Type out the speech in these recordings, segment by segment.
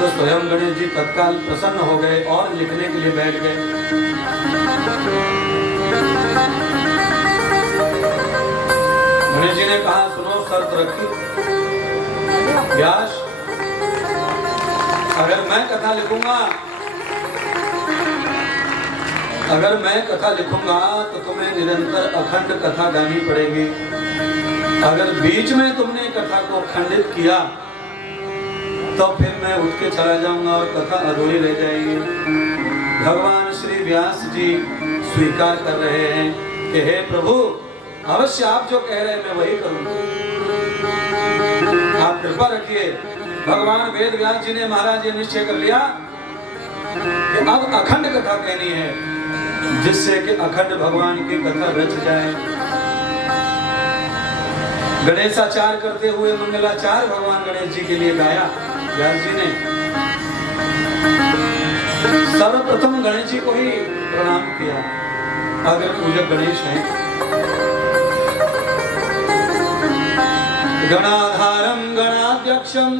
तो स्वयं गणेश जी तत्काल प्रसन्न हो गए और लिखने के लिए बैठ गए। गणेश जी ने कहा, सुनो, शर्त रखी, व्यास, अगर मैं कथा लिखूंगा तो तुम्हें निरंतर अखंड कथा गानी पड़ेगी। अगर बीच में तुमने कथा को खंडित किया तो फिर मैं उठ के चला जाऊंगा और कथा अधूरी रह जाएगी। भगवान श्री व्यास जी स्वीकार कर रहे हैं कि हे प्रभु, अवश्य आप जो कह रहे हैं मैं वही करूंगा, आप कृपा रखिए। भगवान वेद व्यास जी ने महाराज ये निश्चय कर लिया कि अब अखंड कथा कहनी है, जिससे कि अखंड भगवान की कथा रच जाए। गणेशाचार करते हुए मंगलाचार भगवान गणेश जी के लिए गाया व्यास जी ने। सर्वप्रथम गणेश जी को ही प्रणाम किया, अगर पूजक गणेश हैं। गणाधारम गणाध्यक्षम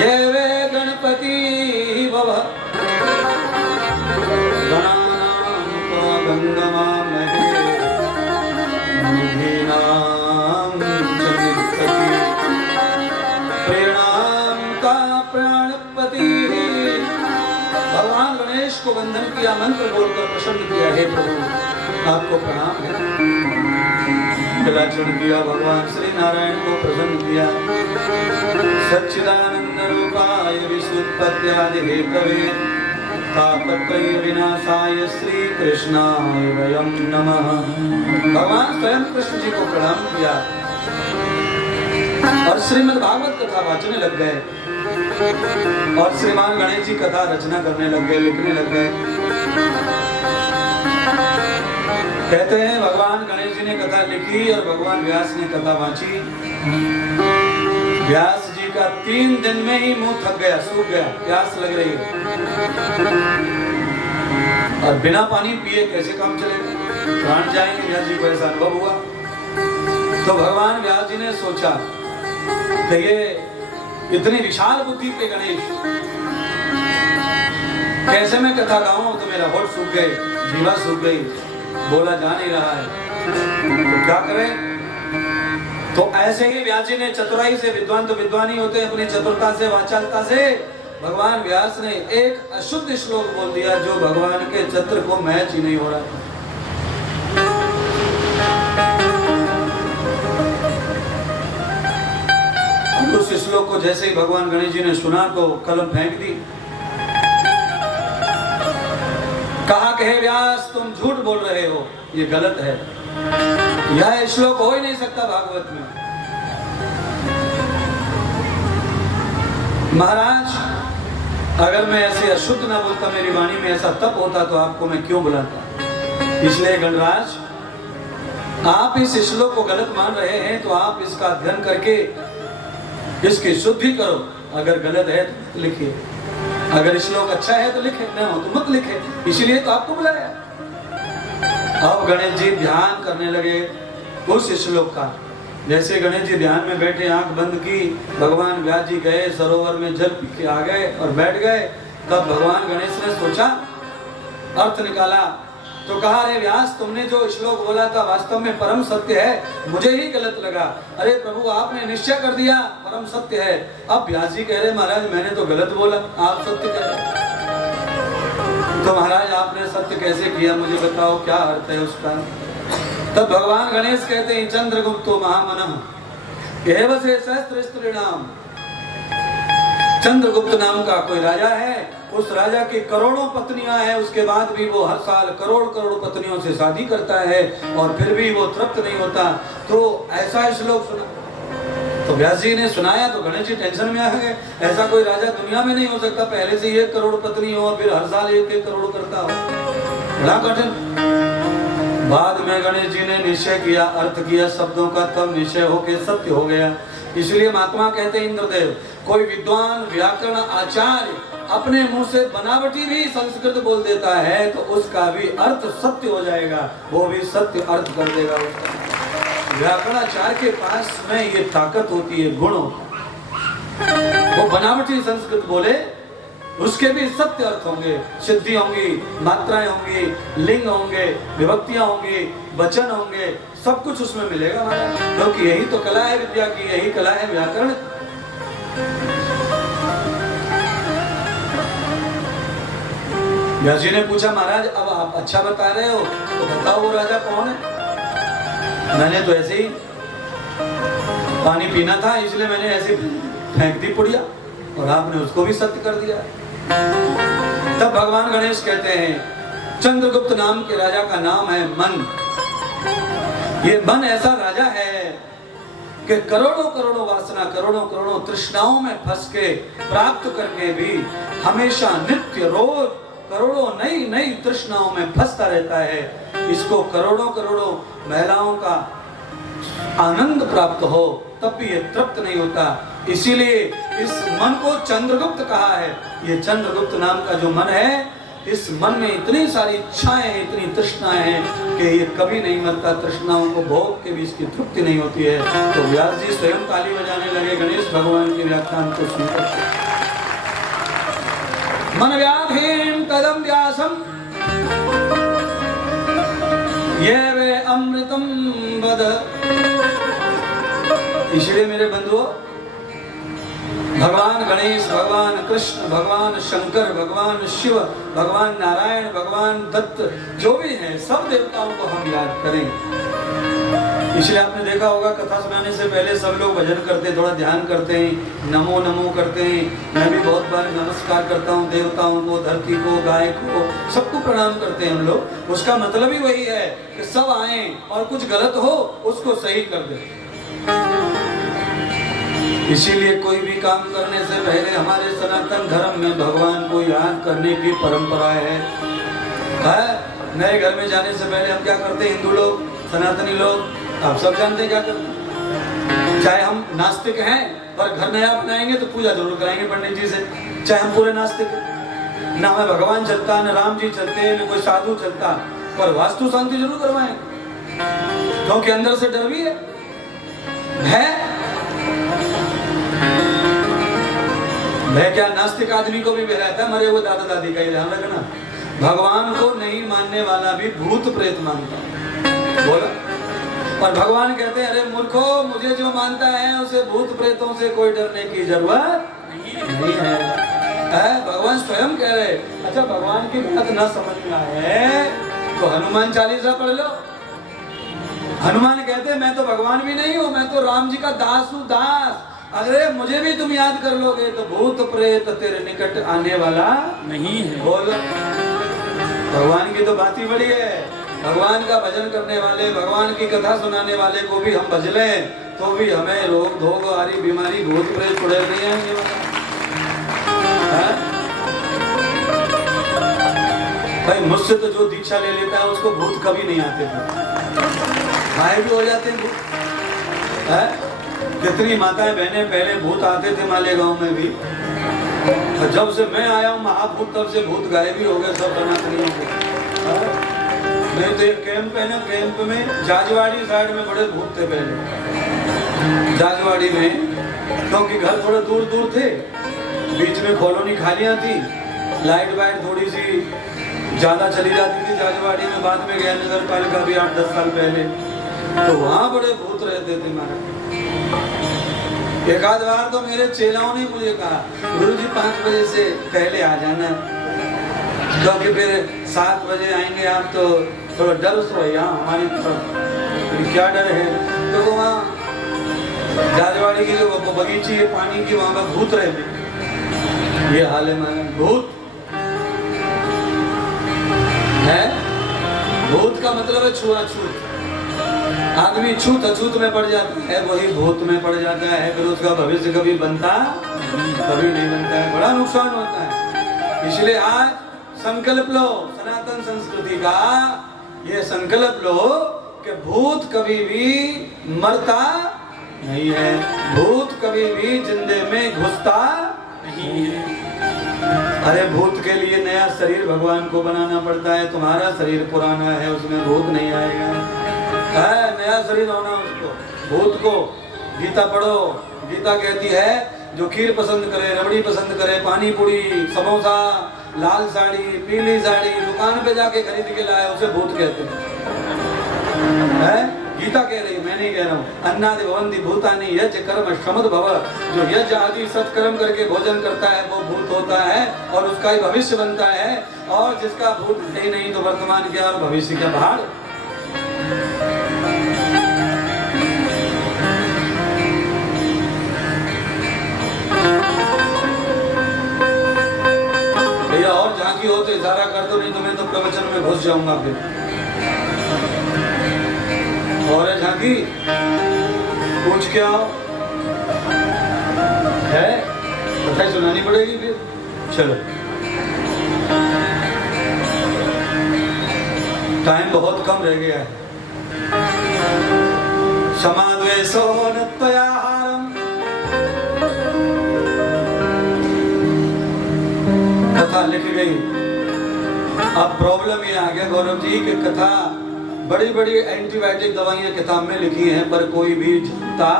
ये वे गणपति भव, गणानां त्वा गंगमामहे निधीनां च निधपति, प्रणाम का प्राणपति। भगवान गणेश को वंदन किया, मंत्र बोलकर प्रसन्न किया, हे प्रभु आपको प्रणाम है। जलार्चन किया, भगवान श्री नारायण को प्रसन्न किया। सच्चिदानंद रूपाय विश्वोत्पत्त्यादि हेतवे तापत्रय विनाशाय श्री कृष्णाय वयं नमः। भगवान स्वयं कृष्ण जी को प्रणाम किया और श्रीमद् भागवत कथा वाचने लग गए और श्रीमान गणेश जी कथा रचना करने लग गए, लिखने लग गए। कहते हैं भगवान गणेश जी ने कथा लिखी और भगवान व्यास ने कथा वाची। व्यास जी का 3 दिन में ही मुंह थक गया, सूख गया, प्यास लग रही है और बिना पानी पिए कैसे काम चलेगा, प्राण जाएंगे। व्यास जी को ऐसा अनुभव हुआ तो भगवान व्यास जी ने सोचा कि ये इतनी विशाल बुद्धि पे गणेश, कैसे मैं कथा गाऊं, तो मेरा होठ सूख गए, जीवा सूख गई, बोला जा नहीं रहा है, तो क्या करें। तो ऐसे ही व्यास जी ने चतुराई से, विद्वान तो विद्वान ही होते हैं, अपनी चतुरता से, वाचालता से भगवान व्यास ने एक अशुद्ध श्लोक बोल दिया जो भगवान के चित्र को मैच ही नहीं हो रहा। उस श्लोक को जैसे ही भगवान गणेश जी ने सुना तो कलम फेंक दी। कहा कि हे व्यास, तुम झूठ बोल रहे हो, ये गलत है, यह श्लोक हो ही नहीं सकता भागवत में। महाराज, अगर मैं ऐसे अशुद्ध ना बोलता, मेरी वाणी में ऐसा तप होता तो आपको मैं क्यों बुलाता। इसलिए गणराज, आप इस श्लोक को गलत मान रहे हैं तो आप इसका अध्ययन करके इसकी शुद्धि करो। अगर गलत है तो लिखिए, अगर श्लोक अच्छा है तो लिखे, ना हो तो मत लिखे, इसलिए तो आपको बुलाया। अब गणेश जी ध्यान करने लगे उस श्लोक का। जैसे गणेश जी ध्यान में बैठे, आंख बंद की, भगवान व्यास जी गए सरोवर में, जल पी के आ गए और बैठ गए। तब भगवान गणेश ने सोचा, अर्थ निकाला तो कहा, अरे व्यास, तुमने जो श्लोक बोला था वास्तव में परम सत्य है, मुझे ही गलत लगा। अरे प्रभु, आपने निश्चय कर दिया परम सत्य है। अब व्यास जी कह रहे, महाराज मैंने तो गलत बोला, आप सत्य कह रहे। तो महाराज आपने सत्य कैसे किया, मुझे बताओ, क्या अर्थ है उसका। तब भगवान गणेश कहते हैं, चंद्रगुप्तो महामनः एव से सहस्त्र स्त्रीणाम। चंद्रगुप्त नाम का कोई राजा है, उस राजा की करोड़ों पत्नियां हैं, उसके बाद भी वो हर साल करोड़ करोड़ पत्नियों से शादी करता है और फिर भी वो तृप्त नहीं होता। तो ऐसा श्लोक सुना तो व्यास जी ने सुनाया तो गणेश जी टेंशन में आ गए। ऐसा कोई राजा दुनिया में नहीं हो सकता, पहले से 1 करोड़ पत्नी हो और फिर हर साल 1-1 करोड़ करता हो, बड़ा कठिन। बाद में गणेश जी ने निश्चय किया, अर्थ किया शब्दों का, तब निश्चय होकर सत्य हो गया। इसलिए महात्मा कहते हैं, इंद्रदेव, कोई विद्वान व्याकरण आचार्य अपने मुंह से बनावटी भी संस्कृत बोल देता है तो उसका भी अर्थ सत्य हो जाएगा, वो भी सत्य अर्थ कर देगा उसका। व्याकरणाचार्य के पास में ये ताकत होती है, गुण होता है। वो बनावटी संस्कृत बोले, उसके भी सत्य अर्थ होंगे, सिद्धि होंगी, मात्राएं होंगी, लिंग होंगे, विभक्तियां होंगी, वचन होंगे, सब कुछ उसमें मिलेगा महाराज, क्योंकि यही तो कला है विद्या की, यही कला है व्याकरण। व्यास जी ने पूछा महाराज अब आप अच्छा बता रहे हो तो बताओ वो राजा कौन है। मैंने तो ऐसे ही पानी पीना था इसलिए मैंने ऐसे फेंक दी पुड़िया और आपने उसको भी सत्य कर दिया। तब भगवान गणेश कहते हैं चंद्रगुप्त नाम के राजा का नाम है मन। ये मन ऐसा राजा है कि करोड़ों करोड़ों वासना, करोड़ों करोड़ों तृष्णाओं में फंस के प्राप्त करके भी हमेशा नित्य रोज करोड़ों नई नई तृष्णाओं में फंसता रहता है। इसको करोड़ों करोड़ों महिलाओं का आनंद प्राप्त हो तब भी ये तृप्त नहीं होता, इसीलिए इस मन को चंद्रगुप्त कहा है। ये चंद्रगुप्त नाम का जो मन है, इस मन में इतनी सारी इच्छाएं हैं, इतनी तृष्णाएं हैं कि ये कभी नहीं मरता। तृष्णाओं को भोग के भी इसकी तृप्ति नहीं होती है। तो व्यास जी स्वयं ताली बजाने लगे गणेश भगवान के व्याख्यान को सुनकर। मन व्याधीन तदम व्यासम ये वे अमृतम वद। इसलिए मेरे बंधुओं, भगवान गणेश, भगवान कृष्ण, भगवान शंकर, भगवान शिव, भगवान नारायण, भगवान दत्त जो भी हैं, सब देवताओं को हम याद करें। इसलिए आपने देखा होगा कथा सुनाने से पहले सब लोग भजन करते हैं, थोड़ा ध्यान करते हैं, नमो नमो करते हैं। मैं भी बहुत बार नमस्कार करता हूँ देवताओं को, धरती को, गाय को, सबको प्रणाम करते हैं हम लोग। उसका मतलब ही वही है कि सब आए और कुछ गलत हो उसको सही कर दे। इसीलिए कोई भी काम करने से पहले हमारे सनातन धर्म में भगवान को याद करने की परंपरा है। नए घर में जाने से पहले हम क्या करते हैं, हिंदू लोग, सनातनी लोग, आप सब जानते हैं क्या करते हैं। चाहे हम नास्तिक हैं और घर नया बनाएंगे तो पूजा जरूर कराएंगे पंडित जी से, चाहे हम पूरे नास्तिक हैं, ना हमें भगवान चलता, न राम जी चलते, न कोई साधु चलता, पर वास्तु शांति जरूर करवाएंगे, क्योंकि अंदर से डर भी है। भय क्या नास्तिक आदमी को भी भय रहता है, मरे हुए दादा दादी का ही ध्यान रखना। भगवान को नहीं मानने वाला भी भूत प्रेत मानता है, बोला। और भगवान कहते हैं अरे मूर्खो, मुझे जो मानता है उसे भूत प्रेतों से कोई डरने की जरूरत नहीं है। भगवान स्वयं कह रहे। अच्छा, भगवान की बात ना समझ में आए तो हनुमान चालीसा पढ़ लो। हनुमान कहते हैं मैं तो भगवान भी नहीं हूँ, मैं तो राम जी का दास हूँ, दास। अरे मुझे भी तुम याद कर लोगे तो भूत प्रेत तेरे निकट आने वाला नहीं है। बोलो, भगवान की तो बात ही बड़ी है। भगवान का भजन करने वाले, भगवान की कथा सुनाने वाले को भी हम भज लें तो भी हमें रोग धोग आरी बीमारी भूत प्रेत चुड़ैल नहीं आएंगे। भाई मुझसे तो जो दीक्षा ले लेता है उसको भूत कभी नहीं आते थे, गायब भी हो जाते हैं भूत। कितनी माताएं बहनें पहले भूत आते थे मालेगांव में भी, और जब से मैं आया हूँ महाभूत तब से भूत गायब भी हो गए सब सनातनियों को। नहीं तो एक कैंप है ना, कैंप में जाजवाड़ी साइड में बड़े भूत थे पहले, जाजवाड़ी में, क्योंकि घर थोड़े दूर दूर थे, बीच में कॉलोनी खालियां थी, लाइट वाइट थोड़ी सी ज्यादा चली जाती थी जाजवाड़ी में। बाद में गया नगर पालिका भी 8-10 साल पहले, तो वहां बड़े भूत रहते थे महाराज। एक आध बार तो मेरे चेलाओं ने मुझे कहा गुरुजी 5 बजे से पहले आ जाना, क्योंकि फिर 7 बजे आएंगे आप तो थोड़ा डर सो यहाँ हमारी तरफ। क्या डर है? तो वहाँ जाजवाड़ी की जो बगीची है पानी की, वहां पर भूत रहते। ये हाल है माना, भूत है। भूत का मतलब है छुआछूत। आदमी छूत अछूत में पड़ जाता है, वही भूत में पड़ जाता है, फिर उसका भविष्य कभी बनता कभी नहीं बनता है, बड़ा नुकसान होता है। इसलिए आज संकल्प लो सनातन संस्कृति का, ये संकल्प लो कि भूत कभी भी मरता नहीं है, भूत कभी भी जिंदे में घुसता नहीं है। अरे भूत के लिए नया शरीर भगवान को बनाना पड़ता है, तुम्हारा शरीर पुराना है उसमें भूत नहीं आएगा। है नया शरीर होना उसको। भूत को गीता पढ़ो, गीता कहती है जो खीर पसंद करे, रबड़ी पसंद करे, पानी पूरी, समोसा, लाल साड़ी, पीली साड़ी दुकान पे जाके खरीद के लाए, उसे भूत कहते हैं। गीता कह रही है, मैं नहीं कह रहा हूँ। अन्नादि भवन्ति भूतानि यज्ञ कर्म श्रमद भव। जो यज्ञ आदि सत्कर्म करके भोजन करता है वो भूत होता है और उसका ही भविष्य बनता है। और जिसका भूत है ही नहीं तो वर्तमान क्या और भविष्य क्या भाड़। भैया और झांकी हो तो इशारा कर दो, नहीं तो मैं तो प्रवचन में घुस जाऊंगा फिर। और है झांकी, पूछ के आओ। है कथा सुनानी पड़ेगी फिर। चलो, टाइम बहुत कम रह गया है। समाद्वेषो न त्वयाहारम्। कथा लिख गई। अब प्रॉब्लम ये आ गया गौरव जी कि कथा बड़ी बड़ी एंटीबायोटिक दवाइयां किताब में लिखी हैं पर कोई भी जनता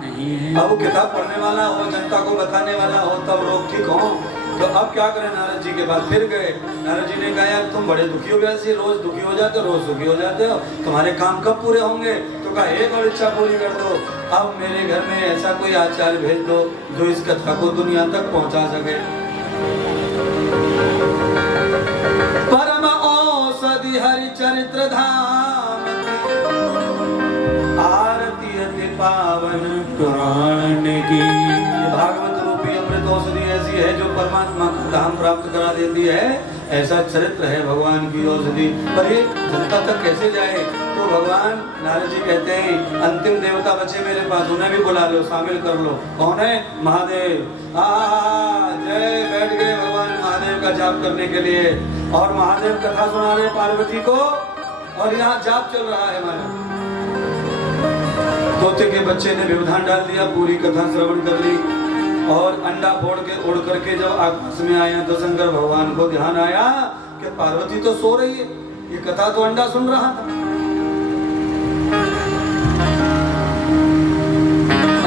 नहीं है। अब वो किताब पढ़ने वाला हो, जनता को बताने वाला हो, तब लोग ठीक हो। तो अब क्या करें, नारद जी के पास फिर गए। नारद जी ने कहा यार तुम बड़े दुखी हो गए, रोज दुखी हो जाते हो, रोज दुखी हो जाते हो, तुम्हारे काम कब पूरे होंगे? तो कहा एक और इच्छा पूरी कर दो, अब मेरे घर में ऐसा कोई आचार्य भेज दो जो इस कथा को दुनिया तक पहुंचा सके। परम औषधि हरि चरित्र धाम आरती अति पावन पुराण की। भागवत रूपी अमृत औषधि ऐसी है जो परमात्मा का धाम प्राप्त करा देती है। ऐसा चरित्र है भगवान की औषधि। पर ये जनता तक कैसे जाए? तो भगवान नारद जी कहते हैं अंतिम देवता बचे मेरे पास, उन्हें भी बुला लो, शामिल कर लो। कौन है? महादेव। जय, बैठ गए भगवान महादेव का जाप करने के लिए। और महादेव कथा सुना रहे पार्वती को और यहाँ जाप चल रहा है हमारा। तोते के बच्चे ने व्यवधान डाल दिया, पूरी कथा श्रवण कर ली और अंडा फोड़ के उड़ करके जब आकाश में आया तो शंकर भगवान को ध्यान आया कि पार्वती तो सो रही है, ये कथा तो अंडा सुन रहा था।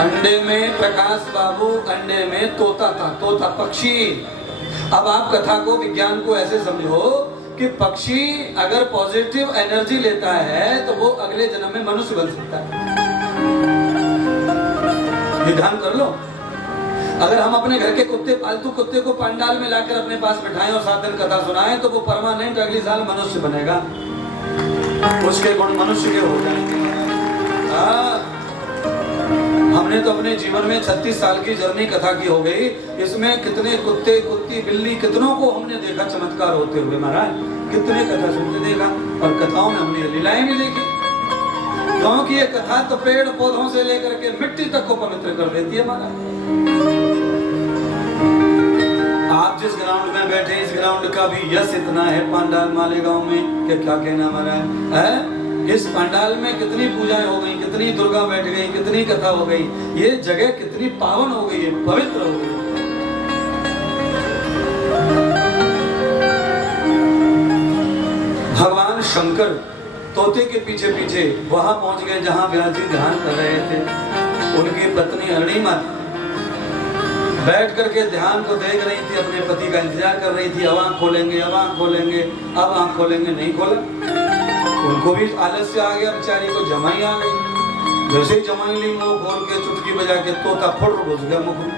अंडे में प्रकाश बाबू, अंडे में तोता था, तोता पक्षी। अब आप कथा को, विज्ञान को ऐसे समझो कि पक्षी अगर पॉजिटिव एनर्जी लेता है तो वो अगले जन्म में मनुष्य बन सकता है। ध्यान कर लो, अगर हम अपने घर के कुत्ते, पालतू कुत्ते को पंडाल में लाकर अपने पास बिठाएं और 7 दिन कथा सुनाएं तो वो परमानेंट अगले साल मनुष्य बनेगा, उसके गुण मनुष्य के हो जाएंगे। हमने तो अपने जीवन में 36 साल की जर्नी कथा की हो गई, इसमें कितने कुत्ते, कुत्ती, बिल्ली, कितनों को हमने देखा चमत्कार होते हुए महाराज, कितने कथा सुनते देखा। और कथाओं में हमने लीलाएं भी देखी। गाँव की ये कथा तो पेड़ पौधों से लेकर के मिट्टी तक को पवित्र कर देती है महाराज। आप जिस ग्राउंड में बैठे, इस ग्राउंड का भी यश इतना है पांडाल मालेगांव में कि क्या कहना महाराज है। इस पंडाल में कितनी पूजाएं हो गई, कितनी दुर्गा बैठ गई, कितनी कथा हो गई, ये जगह कितनी पावन हो गई है, पवित्र हो गई। भगवान शंकर तोते के पीछे पीछे वहां पहुंच गए जहां व्यास जी ध्यान कर रहे थे। उनकी पत्नी हरणी माता बैठ करके ध्यान को देख रही थी, अपने पति का इंतजार कर रही थी। अब आंख खोलेंगे, अब आंख खोलेंगे, अब आंख खोलेंगे, नहीं खोला। उनको भी आलस्य आ गया, बेचारी को जमाई आ गई। जैसे ही जमाई ली, मुंह खोल के चुटकी बजा के तोता फुट घुस गया मुख में।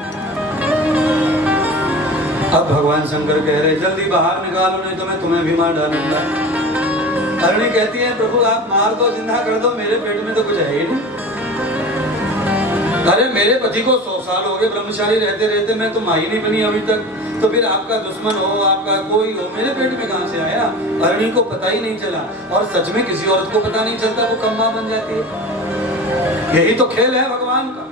अब भगवान शंकर कह रहे जल्दी बाहर निकालो नहीं तो मैं तुम्हें भी मार डालूंगा। हरणी कहती है प्रभु आप मार दो, जिंदा कर दो, मेरे पेट में तो कुछ है ही नहीं। अरे मेरे पति को 100 साल हो गए ब्रह्मचारी रहते रहते, मैं तो माई नहीं बनी अभी तक, तो फिर आपका दुश्मन हो, आपका कोई हो, मेरे पेट में कहां से आया? हरणी को पता ही नहीं चला। और सच में किसी औरत को पता नहीं चलता, वो कम मां बन जाती है। यही तो खेल है भगवान का।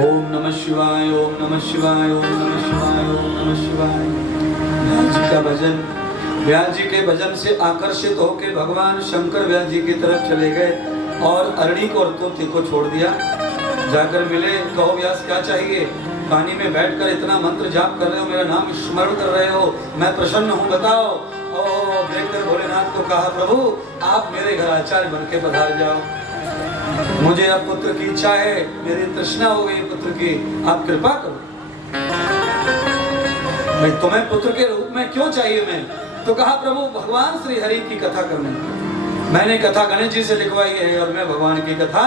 ओम नमः शिवाय, ओम नमः शिवाय, ओम नमः शिवाय, ओम नमः शिवाय। व्यास जी का भजन, व्यास जी के भजन से आकर्षित होकर भगवान शंकर व्यास जी की तरफ चले गए और हरणी को और तोते को छोड़ दिया। जाकर मिले, कहो व्यास क्या चाहिए? पानी में बैठकर इतना मंत्र जाप कर रहे हो, मेरा नाम स्मरण कर रहे हो, मैं प्रसन्न हूँ, बताओ। देखकर भोलेनाथ को कहा प्रभु आप मेरे घर आचार्य बन के पधार जाओ। मुझे अब पुत्र की इच्छा है, मेरी तृष्णा हो गई पुत्र की, आप कृपा करो। भाई तुम्हें पुत्र के रूप में क्यों चाहिए मैं? तो कहा प्रभु भगवान श्री हरि की कथा करने। मैंने कथा गणेश जी से लिखवाई है और मैं भगवान की कथा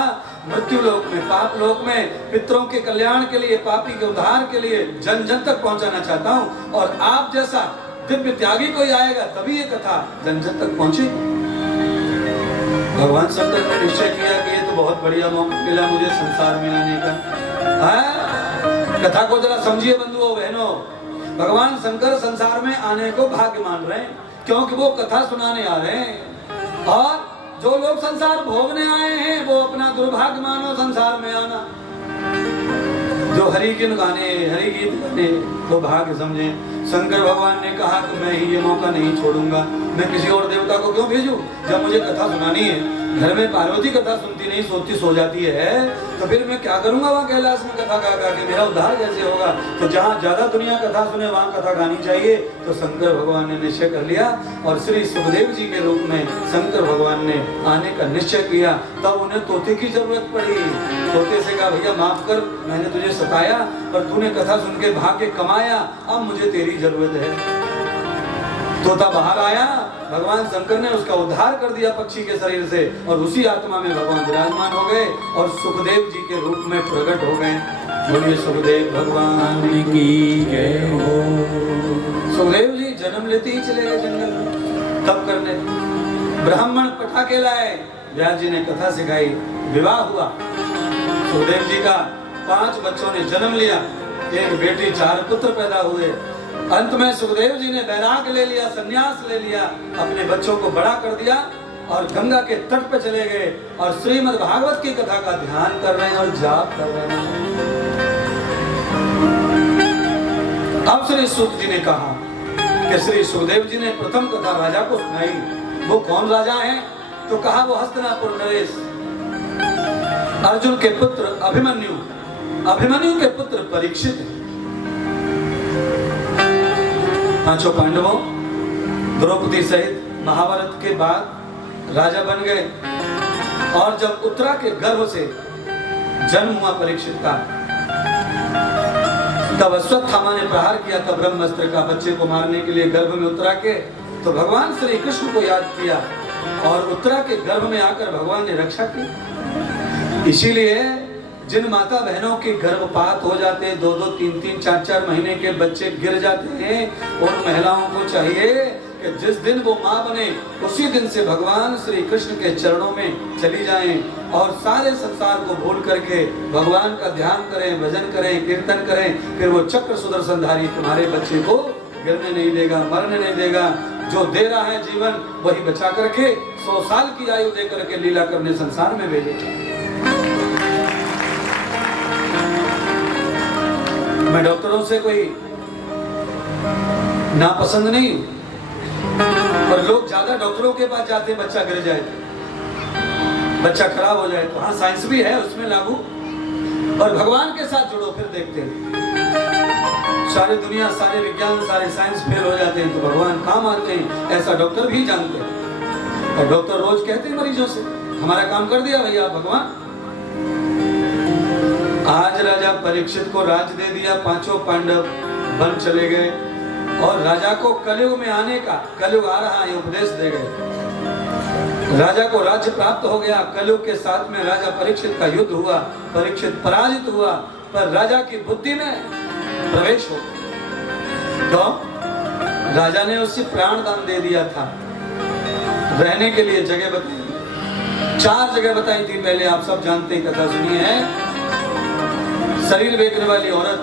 मृत्यु लोक में, पाप लोक में पितरों के कल्याण के लिए, पापी के उद्धार के लिए जन जन तक पहुंचाना चाहता हूं। और आप जैसा दिव्य त्यागी कोई आएगा तभी ये कथा जन जन तक पहुंचे। भगवान शंकर ने निश्चय किया कि ये तो बहुत बढ़िया मौका मिला मुझे संसार में आने का। कथा को जरा समझिए बंधुओं बहनों, भगवान शंकर संसार में आने को भाग्य मान रहे हैं क्योंकि वो कथा सुनाने आ रहे हैं। और जो लोग संसार भोगने आए हैं वो अपना दुर्भाग्य मानो संसार में आना। जो हरि कीर्तन गाने, हरि गीत गाने तो भाग्य समझे। शंकर भगवान ने कहा कि मैं ही ये मौका नहीं छोड़ूंगा, मैं किसी और देवता को क्यों भेजूं? जब मुझे कथा सुनानी है, घर में पार्वती कथा सुनती नहीं, सोती सो जाती है, तो फिर मैं क्या करूंगा वहाँ कैलाश में कथा गा गा के? मेरा उद्धार कैसे होगा? तो जहाँ ज्यादा दुनिया कथा सुने वहाँ कथा गानी चाहिए। तो शंकर भगवान ने निश्चय कर लिया और श्री सुखदेव जी के रूप में शंकर भगवान ने आने का निश्चय किया। तब उन्हें तोते की जरूरत पड़ी। तोते से कहा भैया माफ कर, मैंने तुझे सताया पर तूने कथा सुन के भाग्य कमाया, अब मुझे तेरी जरूरत है। तोता बाहर आया, भगवान शंकर ने उसका उद्धार कर दिया पक्षी के शरीर से और उसी आत्मा में भगवान विराजमान हो गए और सुखदेव जी के रूप में प्रकट हो गए। बोलिए सुखदेव भगवान की जय हो। सुखदेव जी जन्म लेते ही चले गए जंगल में तप करने। ब्राह्मण पटाखे लाए, व्यास जी ने कथा सिखाई, विवाह हुआ। सुखदेव जी का 5 बच्चों ने जन्म लिया, 1 बेटी 4 पुत्र पैदा हुए। अंत में सुखदेव जी ने वैराग ले लिया, संन्यास ले लिया, अपने बच्चों को बड़ा कर दिया और गंगा के तट पे चले गए और श्रीमद् भागवत की कथा का ध्यान कर रहे हैं और जाप कर रहे हैं। अब श्री सुख जी ने कहा कि श्री सुखदेव जी ने प्रथम कथा राजा को सुनाई। वो कौन राजा है? तो कहा वो हस्तिनापुर नरेश, अर्जुन के पुत्र अभिमन्यु, अभिमन्यु के पुत्र परीक्षित है। 5 पांडवों द्रौपदी सहित महाभारत के बाद राजा बन गए। और जब उत्तरा के गर्भ से जन्म हुआ परीक्षित का, तब अश्वत्थामा ने प्रहार किया था ब्रह्मास्त्र का बच्चे को मारने के लिए गर्भ में उत्तरा के। तो भगवान श्री कृष्ण को याद किया और उत्तरा के गर्भ में आकर भगवान ने रक्षा की। इसीलिए जिन माता बहनों के गर्भपात हो जाते हैं, 2-2, 3-3, 4-4 महीने के बच्चे गिर जाते हैं, उन महिलाओं को चाहिए कि जिस दिन वो माँ बने उसी दिन से भगवान श्री कृष्ण के चरणों में चली जाएं और सारे संसार को भूल करके भगवान का ध्यान करें, भजन करें, कीर्तन करें। फिर वो चक्र सुदर्शनधारी तुम्हारे बच्चे को गिरने नहीं देगा, मरने नहीं देगा। जो दे रहा है जीवन वही बचा करके 100 साल की आयु दे करके लीला करने संसार में भेजेगा। मैं डॉक्टरों से कोई नापसंद नहीं हूं, पर लोग ज्यादा डॉक्टरों के पास जाते हैं बच्चा गिर जाए, बच्चा खराब हो जाए। तो हाँ साइंस भी है उसमें लागू, और भगवान के साथ जुड़ो फिर देखते हैं सारी दुनिया, सारे विज्ञान, सारे साइंस फेल हो जाते हैं तो भगवान काम आते हैं, ऐसा डॉक्टर भी जानते हैं। और डॉक्टर रोज कहते हैं मरीजों से हमारा काम कर दिया भैया भगवान। आज राजा परीक्षित को राज दे दिया, 5 पांडव वन चले गए और राजा को कलयुग में आने का, कलयुग आ रहा है उपदेश दे गए। राजा को राज्य प्राप्त हो गया। कलयुग के साथ में राजा परीक्षित का युद्ध हुआ, परीक्षित पराजित हुआ, पर राजा की बुद्धि में प्रवेश हो। तो राजा ने उससे प्राण दान दे दिया था। रहने के लिए जगह बताई, 4 जगह बताई थी पहले, आप सब जानते हैं, कथा सुनी है। शरीर बेचने वाली औरत,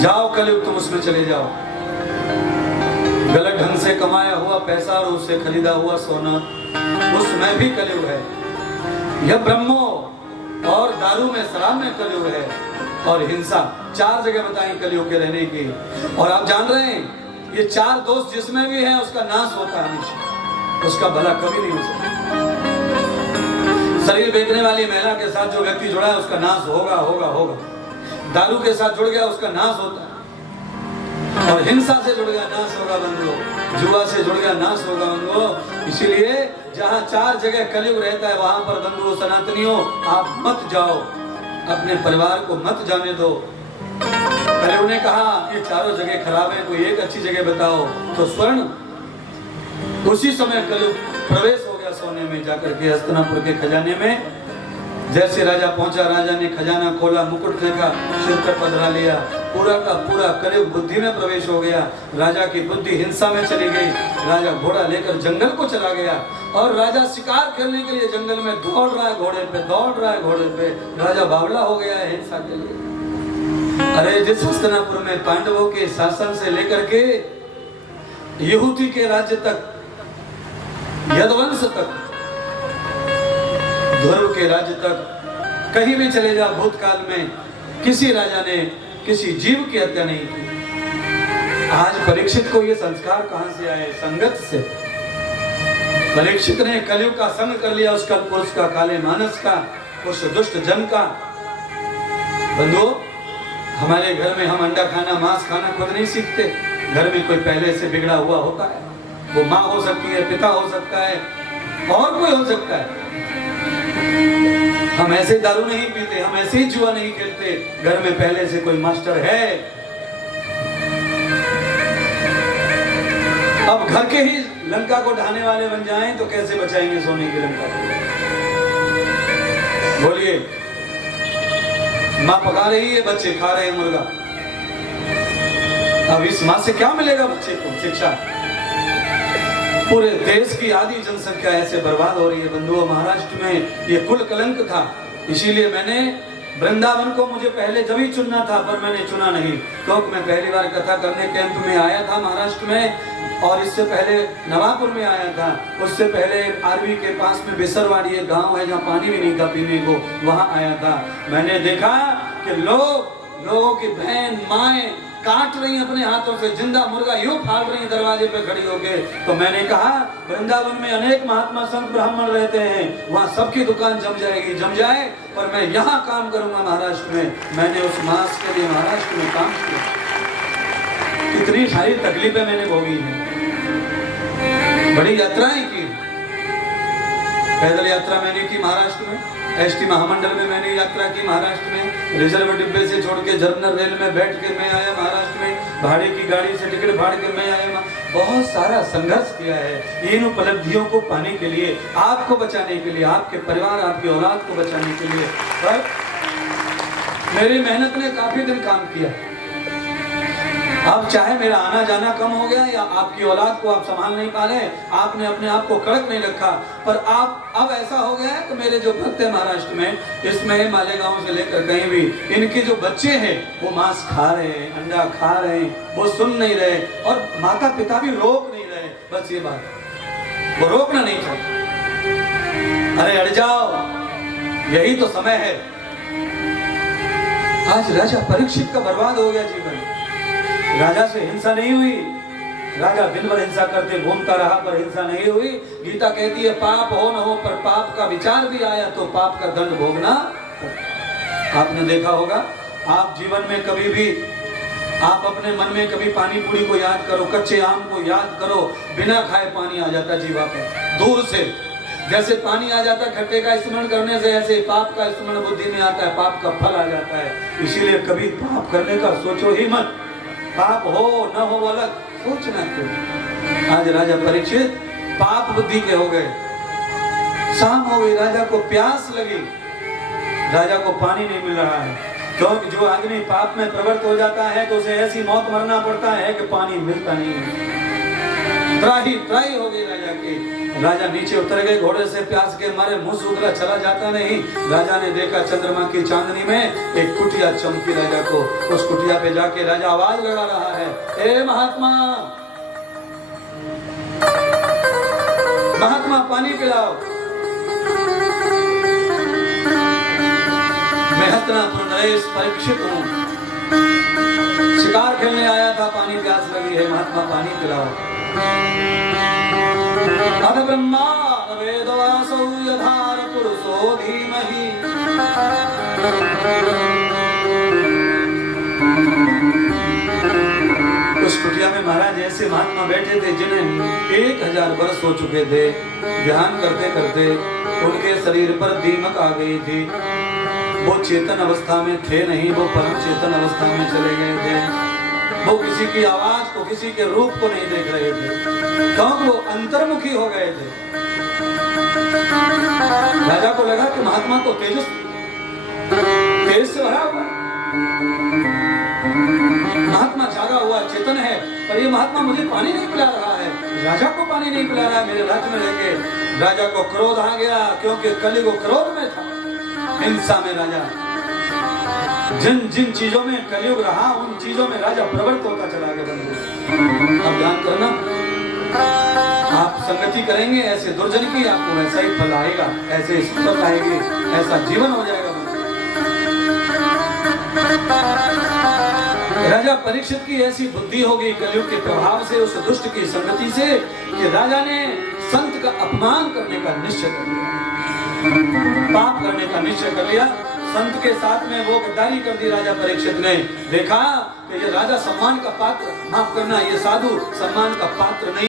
जाओ कलयुग तुम उसमें चले जाओ। गलत ढंग से कमाया हुआ पैसा और उससे खरीदा हुआ सोना, उसमें भी कलयुग है। यह ब्रह्मो और दारू में, शराब में कलयुग है। और हिंसा, 4 जगह बताई कलयुग के रहने की। और आप जान रहे हैं ये 4 दोष जिसमें भी है उसका नाश होता है हमेशा, उसका भला कभी नहीं हो सकता। शरीर बेचने वाली महिला के साथ जो व्यक्ति जुड़ा है उसका नाश होगा होगा होगा। दारू के साथ जुड़ गया उसका नाश होता है। और हिंसा से जुड़ गया नाश होगा बंधुओं, जुआ से जुड़ गया नाश होगा बंधुओं। इसीलिए जहां 4 जगह कलयुग रहता है वहां पर बंधुओं सनातनियों आप मत जाओ, अपने परिवार को मत जाने दो। कलयुग ने कहा ये चारों जगह खराब है, कोई एक अच्छी जगह बताओ। तो स्वर्ण उसी समय कलयुग प्रवेश हो गया सोने में जाकर के हस्तिनापुर के खजाने में। जैसे राजा पहुंचा, राजा ने खजाना खोला, मुकुट फेंका, सिर पर पधरा लिया, पूरा का पूरा कलयुग बुद्धि में प्रवेश हो गया। राजा की बुद्धि हिंसा में चली गई। राजा घोड़ा लेकर जंगल को चला गया और राजा शिकार खेलने के लिए जंगल में दौड़ रहा है घोड़े पे, दौड़ रहा है घोड़े पे। राजा बावला हो गया है हिंसा के लिए। अरे जिस हस्तिनापुर में पांडवों के शासन से लेकर के यहूदी के राज्य तक, यदुवंश तक, ध्रुव के राज्य तक, कहीं भी चले जा भूतकाल में किसी राजा ने किसी जीव की हत्या नहीं की। आज परीक्षित को ये संस्कार कहां से आए? संगत से। परीक्षित ने कलयुग का संग कर लिया, उस कलपुरुष का, काले मानस का, उस दुष्ट जन का। बंधुओं हमारे घर में हम अंडा खाना, मांस खाना खुद नहीं सीखते। घर में कोई पहले से बिगड़ा हुआ होता है, वो माँ हो सकती है, पिता हो सकता है, और कोई हो सकता है। हम ऐसे दारू नहीं पीते, हम ऐसे ही जुआ नहीं खेलते, घर में पहले से कोई मास्टर है। अब घर के ही लंका को ढाने वाले बन जाएं तो कैसे बचाएंगे सोने की लंका को? बोलिए। माँ पका रही है, बच्चे खा रहे हैं मुर्गा। अब इस माँ से क्या मिलेगा बच्चे को? शिक्षा। पूरे देश की आधी जनसंख्या ऐसे बर्बाद हो रही है बंधुओं। महाराष्ट्र में ये कुल कलंक था। इसीलिए मैंने वृंदावन को मुझे पहले जब ही चुनना था, पर मैंने चुना नहीं, क्योंकि मैं पहली बार कथा करने कैंप में आया था महाराष्ट्र में, और इससे पहले नवापुर में आया था। उससे पहले आरवी के पास में बिसरवाड़ी एक गांव है जहाँ पानी भी नहीं था पीने को, वहां आया था। मैंने देखा कि लोगों की बहन माएं काट रही अपने हाथों से जिंदा मुर्गा, यूं फाड़ रही दरवाजे पे खड़ी होके। तो मैंने कहा वृंदावन में अनेक महात्मा संत ब्राह्मण रहते हैं, वहां सबकी दुकान जम जाएगी, जम जाए, पर मैं यहाँ काम करूंगा महाराष्ट्र में। मैंने उस मास के लिए महाराष्ट्र में काम किया। इतनी सारी तकलीफें मैंने भोगी हैं, बड़ी यात्राएं की। पैदल यात्रा मैंने की महाराष्ट्र में, एसटी महामंडल में मैंने यात्रा की महाराष्ट्र में, रिजर्व डिब्बे से छोड़ के जर्नल रेल में बैठ के मैं आया महाराष्ट्र में, भाड़े की गाड़ी से टिकट फाड़ के मैं आया। बहुत सारा संघर्ष किया है इन उपलब्धियों को पाने के लिए, आपको बचाने के लिए, आपके परिवार, आपकी औलाद को बचाने के लिए। पर मेरी मेहनत ने काफी दिन काम किया। अब चाहे मेरा आना जाना कम हो गया या आपकी औलाद को आप संभाल नहीं पा रहे, आपने अपने आप को कड़क नहीं रखा, पर आप अब ऐसा हो गया है कि मेरे जो भक्त है महाराष्ट्र में, इसमें मालेगांव से लेकर कहीं भी, इनके जो बच्चे हैं वो मांस खा रहे हैं, अंडा खा रहे हैं, वो सुन नहीं रहे, और माता पिता भी रोक नहीं रहे। बस ये बात, वो रोकना नहीं चाहते। अरे अड़ जाओ, यही तो समय है। आज राजा परीक्षित का बर्बाद हो गया जीवन। राजा से हिंसा नहीं हुई, राजा दिन भर हिंसा करते घूमता रहा, पर हिंसा नहीं हुई। गीता कहती है पाप हो न हो, पर पाप का विचार भी आया तो पाप का दंड भोगना। आपने देखा होगा, आप जीवन में कभी भी, आप अपने मन में कभी पानी पूरी को याद करो, कच्चे आम को याद करो, बिना खाए पानी आ जाता जीवा पर दूर से। जैसे पानी आ जाता खट्टे का स्मरण करने से, ऐसे पाप का स्मरण बुद्धि में आता है, पाप का फल आ जाता है। इसीलिए कभी पाप करने का सोचो ही मत। पाप हो न हो अलग, सोचना क्यों? आज राजा परीक्षित पाप बुद्धि के हो गए। शाम हो गई, राजा को प्यास लगी, राजा को पानी नहीं मिल रहा है, क्योंकि जो आदमी पाप में प्रवृत्त हो जाता है तो उसे ऐसी मौत मरना पड़ता है कि पानी मिलता नहीं है। त्राही हो गई राजा की। राजा नीचे उतर गए घोड़े से, प्यास के मारे मुंह से उतरा चला जाता नहीं। राजा ने देखा चंद्रमा की चांदनी में एक कुटिया चमकी राजा को। उस कुटिया पे जाके राजा आवाज लगा रहा है, ए महात्मा, महात्मा पानी पिलाओ। मैं हस्तिनापुर नरेश परीक्षित हूँ, शिकार खेलने आया था, पानी प्यास लगी है, महात्मा पानी पिलाओ। अथ ब्रह्मा वेदवासौ यथार पुरुषो धीमहि। उस कुटिया में महाराज ऐसे महात्मा बैठे थे जिन्हें 1000 वर्ष हो चुके थे। ध्यान करते करते उनके शरीर पर दीमक आ गई थी। वो चेतन अवस्था में थे नहीं, वो परम चेतन अवस्था में चले गए थे। वो किसी की आवाज को, किसी के रूप को नहीं देख रहे थे, क्योंकि वो अंतर्मुखी हो गए थे। राजा को लगा कि महात्मा तो तेज से भरा हुआ, महात्मा जागा हुआ चेतन है, पर ये महात्मा मुझे पानी नहीं पिला रहा है, राजा को पानी नहीं पिला रहा है मेरे राज्य में लेके। राजा को क्रोध आ गया, क्योंकि कलियुग क्रोध में था, हिंसा में राजा। जिन जिन चीजों में कलियुग रहा उन चीजों में राजा प्रवृत्त होता चला गया। बंधु अब ध्यान करना, आप संगति करेंगे ऐसे दुर्जन की, आपको वैसा ही फल आएगा, ऐसे सुख आएगी, ऐसा जीवन हो जाएगा। राजा परीक्षित की ऐसी बुद्धि हो गई कलियुग के प्रभाव से, उस दुष्ट की संगति से, कि राजा ने संत का अपमान करने का निश्चय कर लिया, पाप करने का निश्चय कर लिया। संत के साथ में वो गद्दारी कर दी राजा परीक्षित ने। देखा कि ये राजा सम्मान का पात्र, माफ करना, ये साधु सम्मान का पात्र नहीं।